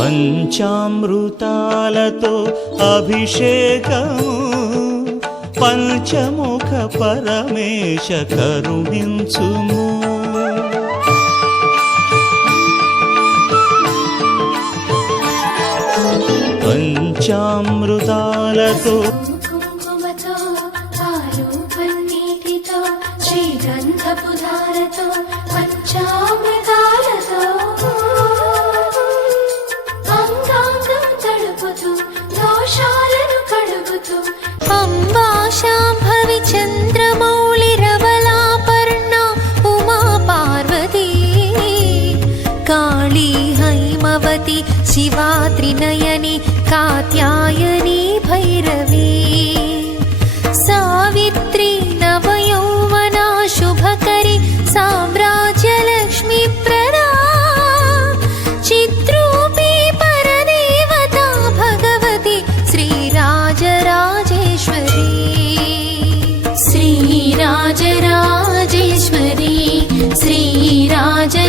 పంచామృతాలతో అభిషేకము పంచముఖ పరమేశ కరుణించుము. పంచామృతాలతో కుంకుమతో పాలు పన్నీటితో శ్రీగంధపు ధారతో పంచామృతాలతో అంగాంగం తడుపుతూ దోషాలను కడుగుతూ అంబా శాంభవి చంద్రమౌళి రవలాపర్ణ ఉమా పార్వతీ కాళీ హైమవతి శివా త్రినయని కాత్యాయని భైరవీ సావిత్రి నవయౌవనా శుభకరి సామ్రాజ్యలక్ష్మీ ప్రదా చిద్రూపీ పరదేవతా భగవతి శ్రీరాజరాజేశ్వరీ శ్రీరాజరాజేశ్వరీ శ్రీరాజరాజేశ్వరీ